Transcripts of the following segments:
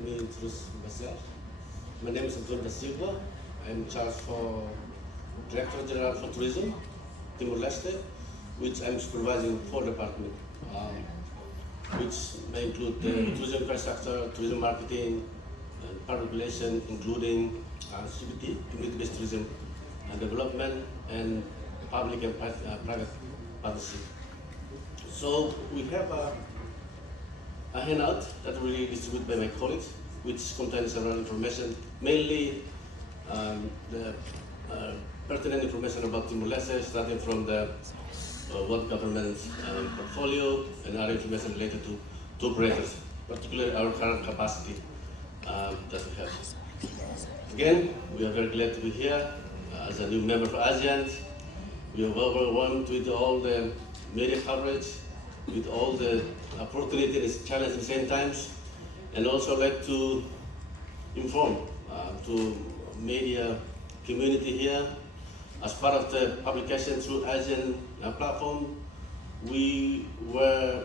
let me introduce myself. My name is Silva. I'm in charge for Director General for Tourism, Timor Leste, which I'm supervising 4 departments, which may include tourism infrastructure, tourism marketing, public relations, including CBT, community-based tourism and development, and public and private partnership. So we have a handout that will be distributed by my colleagues, which contains several information, mainly the pertinent information about Timor Leste, starting from the world government portfolio and other information related to operators, particularly our current capacity that we have. Again, we are very glad to be here as a new member for ASEAN. We are overwhelmed with all the media coverage, with all the opportunities and challenges at the same times, and also like to inform to media community here. As part of the publication through ASEAN platform, we were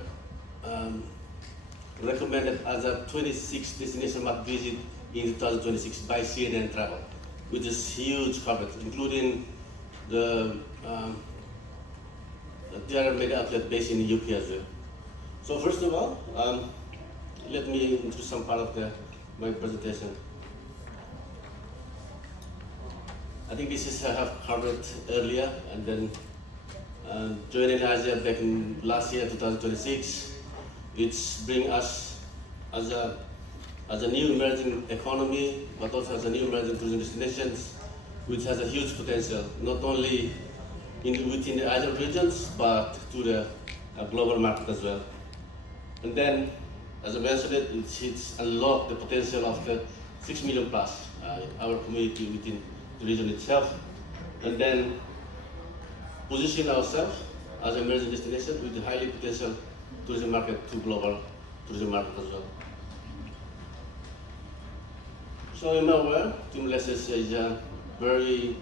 recommended as a 26 destination must visit in 2026 by ASEAN Travel, which is huge coverage, including the other media outlet based in the UK as well. So first of all, let me introduce some part of my presentation. I think this is I have covered earlier, and then joining ASEAN back in last year, 2026, it's bring us as a new emerging economy, but also as a new emerging tourism destinations, which has a huge potential, not only within the ASEAN regions, but to the global market as well. And then, as I mentioned, it's unlocked the potential of the 6 million plus our community within the region itself, and then position ourselves as an emerging destination with a highly potential tourism market to global tourism market as well. So in our way, Timor Leste is a very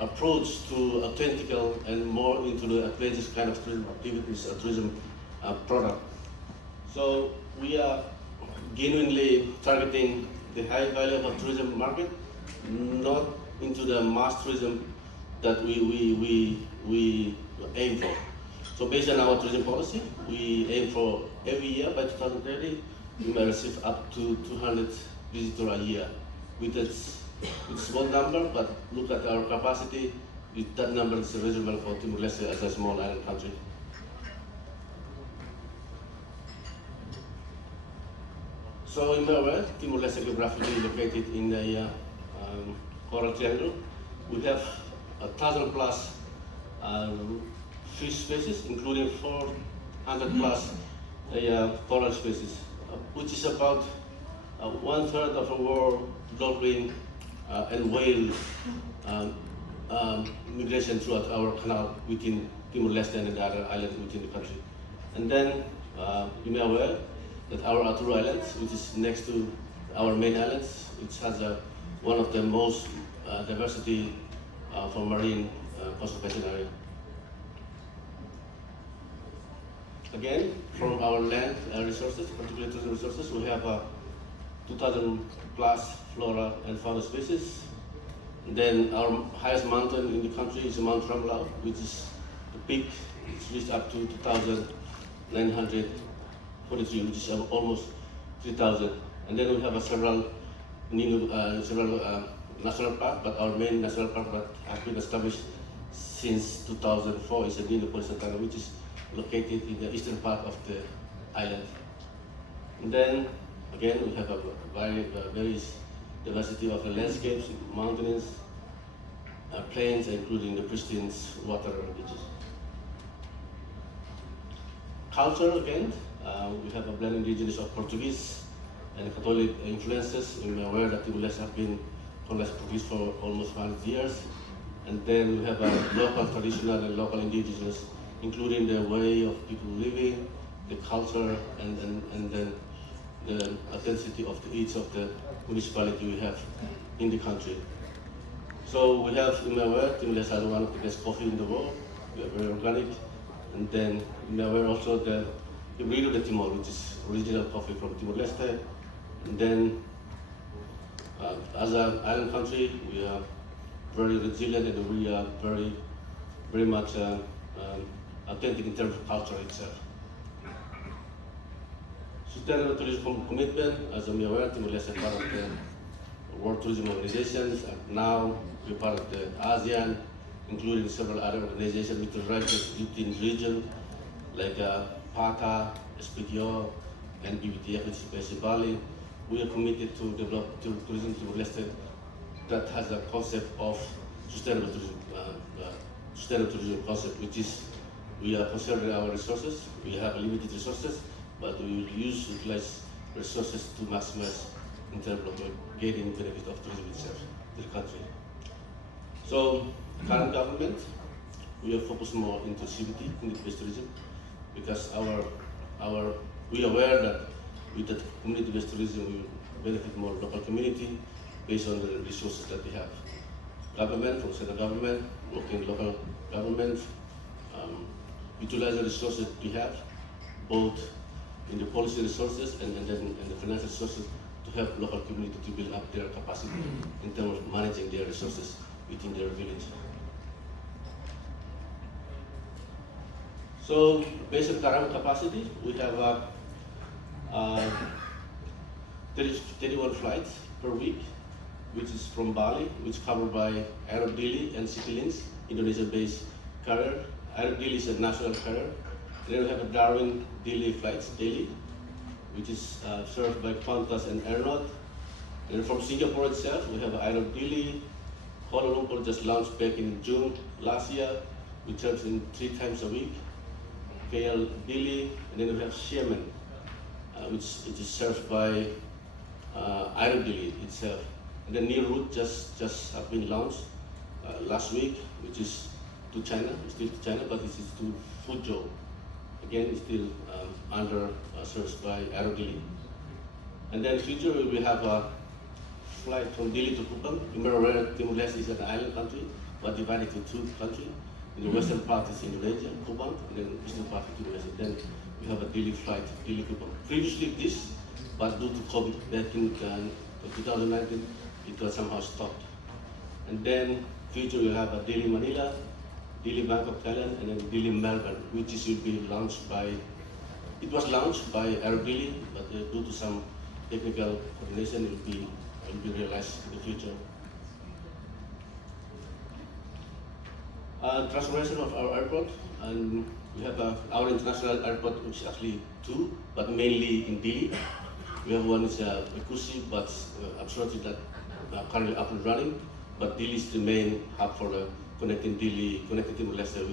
approach to authentic and more into the advantageous kind of tourism activities, tourism product. So we are genuinely targeting the high value of a tourism market, not into the mass tourism that we aim for. So based on our tourism policy, we aim for every year by 2030, we may receive up to 200 visitors a year. With a small number, but look at our capacity, that number is reasonable for Timor Leste as a small island country. So in my way, Timor Leste geographically located in the Coral Triangle. We have 1,000 plus fish species, including 400 plus coral species, which is about 1/3 of the world dolphin and whale migration throughout our canal within Timor Leste and the other islands within the country. And then you may be aware that our Aturu Islands, which is next to our main islands, which has one of the most diversity for marine conservation area. Again, from our land resources, particularly tourism resources, we have 2,000 plus flora and fauna species. And then our highest mountain in the country is Mount Ramlau, which is the peak. It's reached up to 2,943, which is almost 3,000. And then we have several national parks, but our main national park that has been established since 2004 is the Nino Polisantana, which is located in the eastern part of the island. And then again, we have a various diversity of the landscapes, mountains, plains, including the pristine water beaches. Culture, again, we have a blend indigenous of Portuguese and Catholic influences. We're aware that Timor Leste have been colonized Portuguese for almost 100 years. And then we have a local traditional and local indigenous, including the way of people living, the culture, and then the authenticity of each of the municipality we have in the country. So we have in my way, Timor Leste has one of the best coffee in the world. We are very organic. And then in my way also the Híbrido de Timor, which is original coffee from Timor Leste. And then, as an island country, we are very resilient and we are very much authentic in terms of culture itself. Sustainable tourism commitment, as I'm aware, Timor Leste is part of the World Tourism Organizations, and now we're part of the ASEAN, including several other organizations with the within the region, like PACA, SPTO, and BBTF, which is based in Bali. We are committed to develop tourism in Timor Leste that has a concept of sustainable tourism concept, which is we are conserving our resources. We have limited resources, but we will utilize resources to maximize in terms of getting benefit of tourism itself to the country. So, current government, we are focused more inclusivity in the based tourism because we are aware that with the community-based tourism, we will benefit more local community based on the resources that we have. Government, from central government, working local government, utilize the resources we have, both in the policy resources and then the financial resources to help local community to build up their capacity in terms of managing their resources within their village. So, based on current capacity, we have 31 flights per week, which is from Bali, which is covered by Aero Delhi and CityLinks, Indonesia-based carrier. Aero Delhi is a national carrier. Then we have a Darwin Delhi flights daily, which is served by Qantas and Aeronaut. And from Singapore itself, we have Aero Delhi. Kuala Lumpur just launched back in June last year, which serves in 3 times a week. KL Delhi, and then we have Xiamen, which is served by Aero Delhi itself. And the new route just have been launched last week, which is to China, still to China, but this is to Fuzhou. Again, it's still under served by Aero Delhi. And then future we will have a flight from Delhi to Kupang. Remember, Timor Leste is an island country, but divided into 2 countries. In the western part is Indonesia, Kupang, and then the eastern part is Timor Leste. Then we have a daily flight, Delhi Kupang. Previously this, but due to COVID back in 2019, it was somehow stopped. And then future we'll have a Delhi Manila, Delhi Bangkok Thailand, and then Delhi Melbourne, which will be launched by, it was launched by Aero Delhi, but due to some technical coordination, it will be realized in the future. Transformation of our airport, and we have our international airport, which is actually 2, but mainly in Delhi. We have one is a cruise, but absolutely that currently up and running. But Delhi is the main hub for the connecting Timor Leste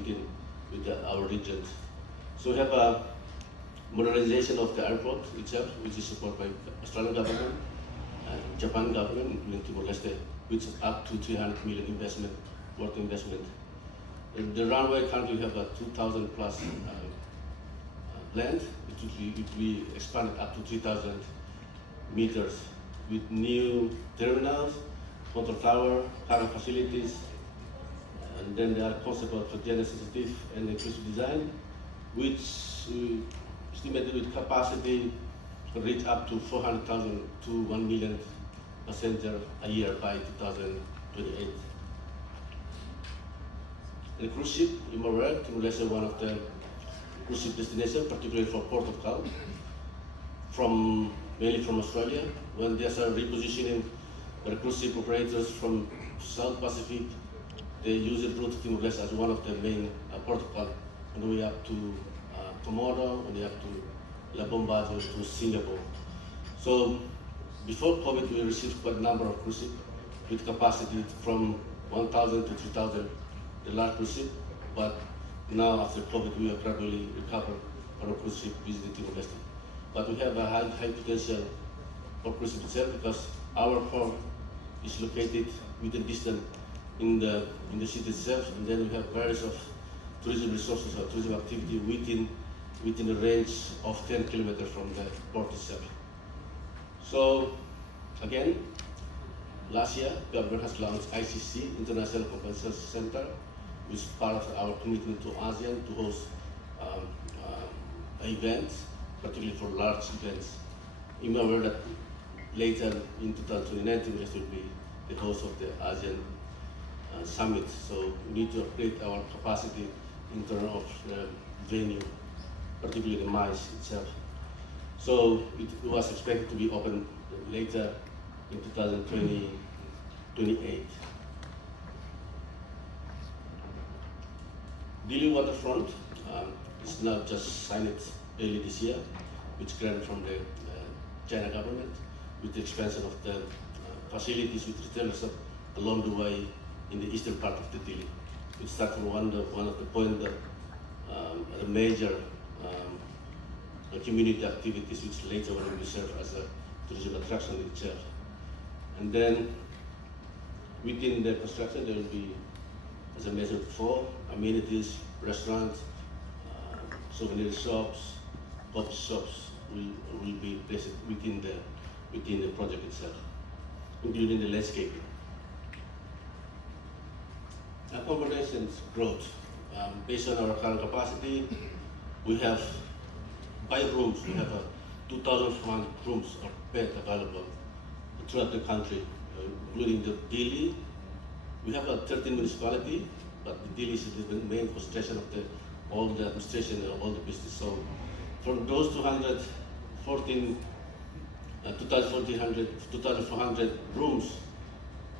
with our regions. So we have a modernization of the airport itself, which is supported by Australian government and Japan government, including Timor Leste, which is up to 300 million investment, worth investment. In the runway currently we have a 2,000 plus land, which will be expanded up to 3,000 meters with new terminals, control tower, cargo facilities, and then there are concept of gender sensitive and inclusive design, which we estimated with capacity to reach up to 400,000 to 1 million passengers a year by 2028. And cruise ship, Timor Leste is one of the cruise ship destinations, particularly for Port of Call, mainly from Australia. When there's a repositioning the cruise ship operators from South Pacific, they use the route to Timor Leste as one of the main port of call, on the way up to Komodo, on the way up to La Bombardier to Singapore. So before COVID, we received quite a number of cruise ships with capacity from 1,000 to 3,000, the large cruise ship. But now after COVID, we are gradually recovered our cruise ship visiting Timor Leste. But we have a high potential for cruise ship itself because our port is located within distance in the city itself, and then we have various of tourism resources or tourism activity within the range of 10 kilometers from the port itself. So again, last year, government has launched ICC, International Convention Center, which is part of our commitment to ASEAN to host events particularly for large events. You may aware that later in 2029, Timor-Leste will be the host of the ASEAN Summit. So we need to upgrade our capacity in terms of the venue, particularly the MICE itself. So it was expected to be open later in 2028. Dili waterfront is now just signed it early this year, which granted from the China government with the expansion of the facilities with retailers along the way in the eastern part of the Dili. It started from one of the points that the major community activities which later will be served as a tourism attraction itself. And then within the construction there will be, as I mentioned before, amenities, restaurants, souvenir shops, coffee shops will be placed within the project itself, including the landscaping. Accommodations growth. Based on our current capacity, we have by rooms, we have 2,400 rooms or bed available throughout the country, including the Dili. We have 13 municipalities, but the Dili is the main concentration of all the administration and all the business. So from those 2,400 rooms,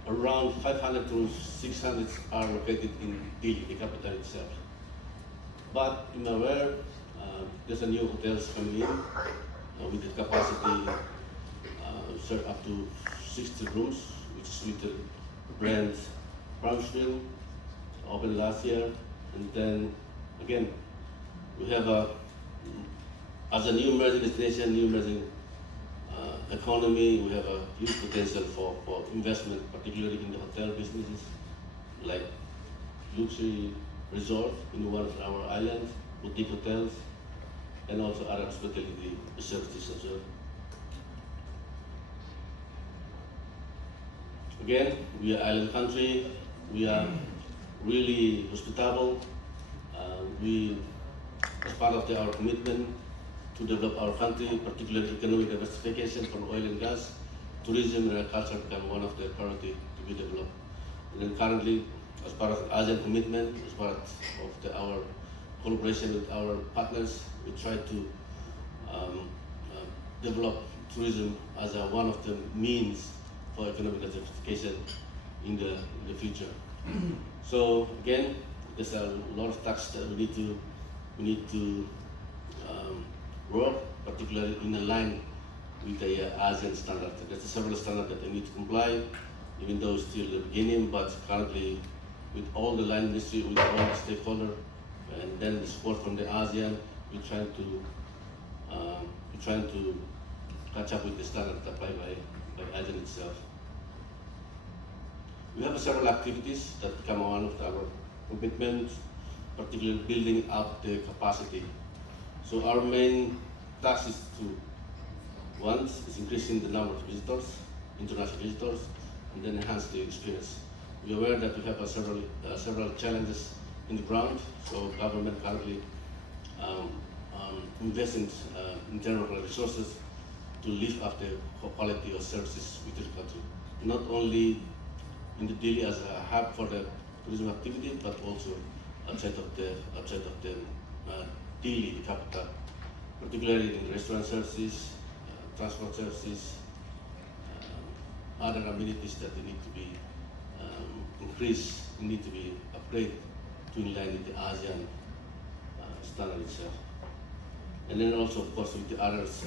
around 500 to 600 are located in Dili, the capital itself. But in aware, there's a new hotels coming in with the capacity serve up to 60 rooms, which is with the brand Brownsville, opened last year. And then again, we have as a new emerging destination, new emerging economy, we have a huge potential for investment, particularly in the hotel businesses, like luxury resort in one of our islands, boutique hotels, and also other hospitality services as well. Again, we are island country. We are really hospitable. We, as part of our commitment to develop our country, particularly economic diversification from oil and gas, tourism and agriculture become one of the priority to be developed. And then currently, as part of ASEAN commitment, as part of our collaboration with our partners, we try to develop tourism as one of the means for economic diversification in the future. So again, there's a lot of tasks that we need to work, particularly in line with the ASEAN standard. There's several standards that they need to comply, even though it's still the beginning, but currently with all the line industry, with all the stakeholders, and then the support from the ASEAN, we're trying to catch up with the standards applied by ASEAN itself. We have several activities that become one of our commitments, particularly building up the capacity. So our main task is one is increasing the number of visitors, international visitors, and then enhance the experience. We are aware that we have several challenges in the ground, so government currently investing internal resources to lift up the quality of services within the country. Not only in the Dili as a hub for the tourism activity, but also outside of the Dili, the capital, particularly in restaurant services, transport services, other amenities that they need to be increased, need to be upgraded to in line with the ASEAN standard itself. And then also, of course, with the others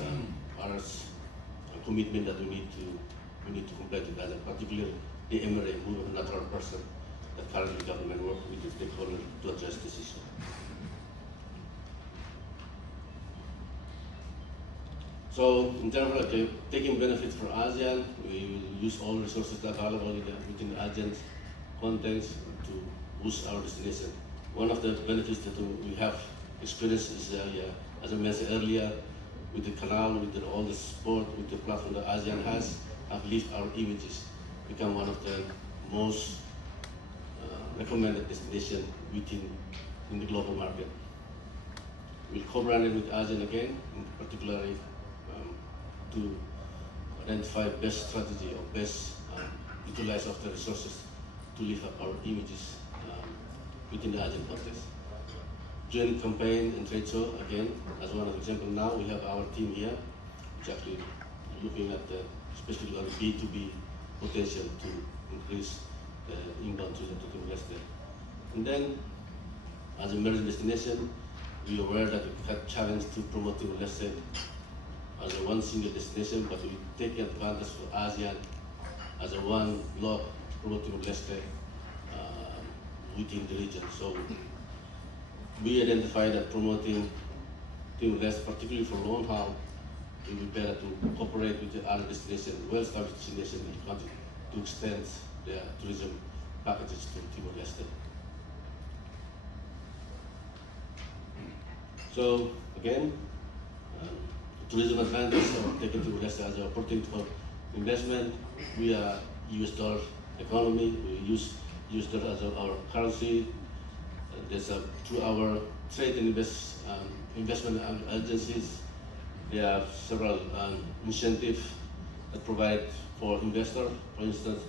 commitment that we need to comply with ASEAN, particularly the immerse, who are natural person that currently government work with the stakeholders to address this issue. So in terms of taking benefits from ASEAN, we will use all resources that are available within the ASEAN context to boost our destination. One of the benefits that we have experienced is, as I mentioned earlier, with the canal, with all the support, with the platform that ASEAN has, have lifted our images, become one of the most recommended destination in the global market. We'll co-brand it with ASEAN again, particularly to identify best strategy or best utilize of the resources to lift up our images within the ASEAN context. Joint campaign and trade show, again, as one example now, we have our team here, which actually looking at the especially on the B2B potential to increase the inbound tourism to Timor Leste. And then, as a emerging destination, we are aware that we have challenge to promote Timor Leste as a one single destination, but we take advantage for ASEAN as a one block to promote Timor Leste within the region. So we identify that promoting Timor Leste, particularly for long haul, it would be better to cooperate with the other destinations, well-established destinations in the country to extend their tourism packages to Timor Leste. So again, tourism advantage of taking Timor Leste as an opportunity for investment. We are US dollar economy. We use US dollar as our currency. There's through our trade and investment agencies, there are several incentives that provide for investors. For instance,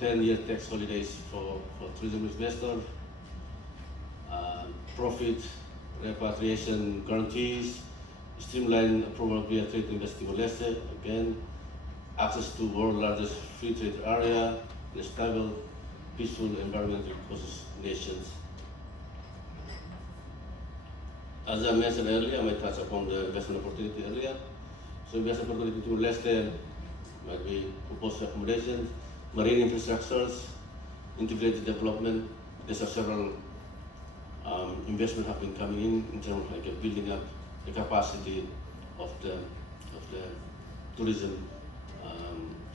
10-year tax holidays for tourism investors, profit repatriation guarantees, streamlined approval via trade to invest in Timor Leste, again, access to world's largest free trade area, and a stable, peaceful environment causes nations. As I mentioned earlier, I might touch upon the investment opportunity earlier. So investment opportunity to Timor Leste might be proposed accommodations, marine infrastructures, integrated development. There's several investment have been coming in terms of like building up the capacity of the tourism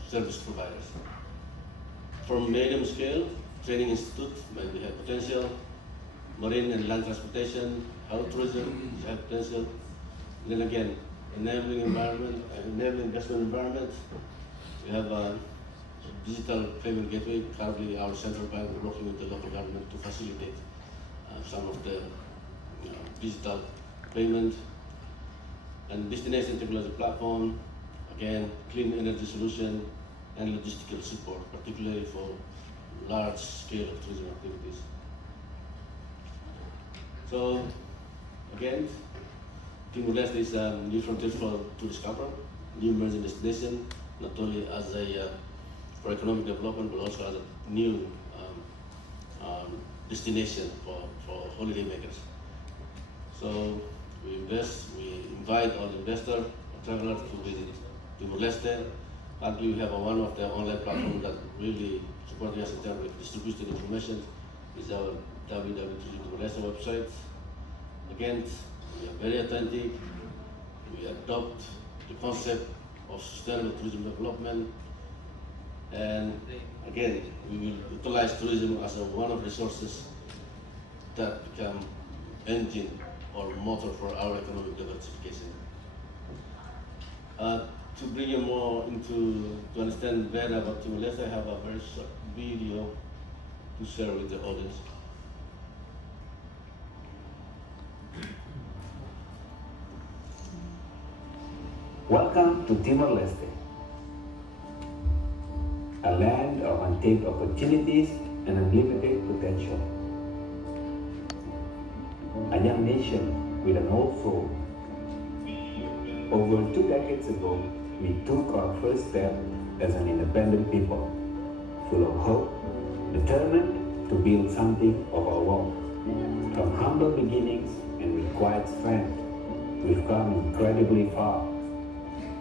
service providers. From medium scale, training institute might have potential, marine and land transportation, health tourism have potential. And then again, enabling environment, enabling investment environment. We have a digital payment gateway. Currently, our central bank is working with the local government to facilitate some of the digital payment and destination technology platform. Again, clean energy solution and logistical support, particularly for large scale of tourism activities. So again, Timor Leste is a new frontier to discover, new emerging destination, not only as a for economic development, but also as a new destination for holiday makers. So we invite all investors or travelers to visit Timor Leste. Currently, we have one of the online platforms that really supports us in terms of distributing information. Is our www.timor-leste website. Again, we are very authentic. We adopt the concept of sustainable tourism development. And again, we will utilize tourism as one of the resources that become engine or motor for our economic diversification. To bring you more to understand better about Timor Leste, I have a very short video to share with the audience. Welcome to Timor Leste, a land of untapped opportunities and unlimited potential. A young nation with an old soul. Over 2 decades ago, we took our first step as an independent people, full of hope, determined to build something of our own. From humble beginnings and with quiet strength, we've come incredibly far.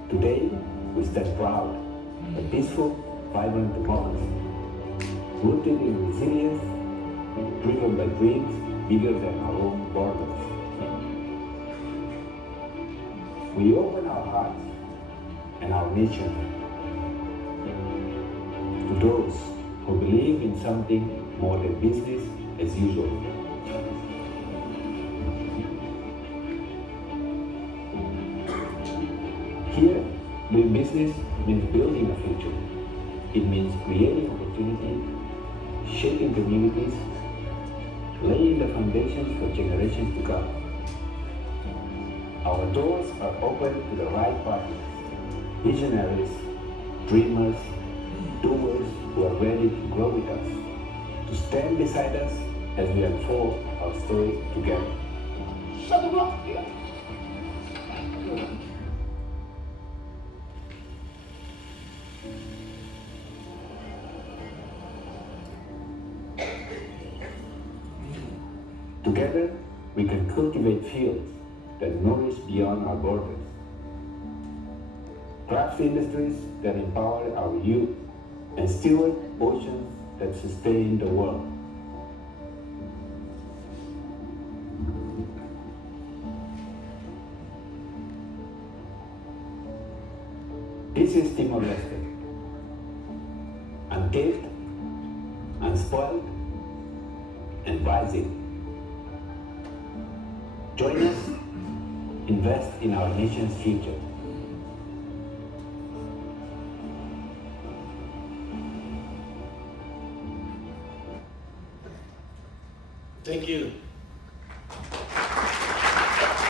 Today, we stand proud, a peaceful, vibrant democracy, rooted in resilience, driven by dreams bigger than our own borders. We open our hearts and our nation to those who believe in something more than business as usual. Here, doing business means building a future. It means creating opportunity, shaping communities, laying the foundations for generations to come. Our doors are open to the right partners, visionaries, dreamers, doers who are ready to grow with us, to stand beside us as we unfold our story together. Together, we can cultivate fields that nourish beyond our borders, craft industries that empower our youth, and steward oceans that sustain the world. This is Timor Leste, untaped, unspoiled, and rising. Join us, invest in our nation's future. Thank you.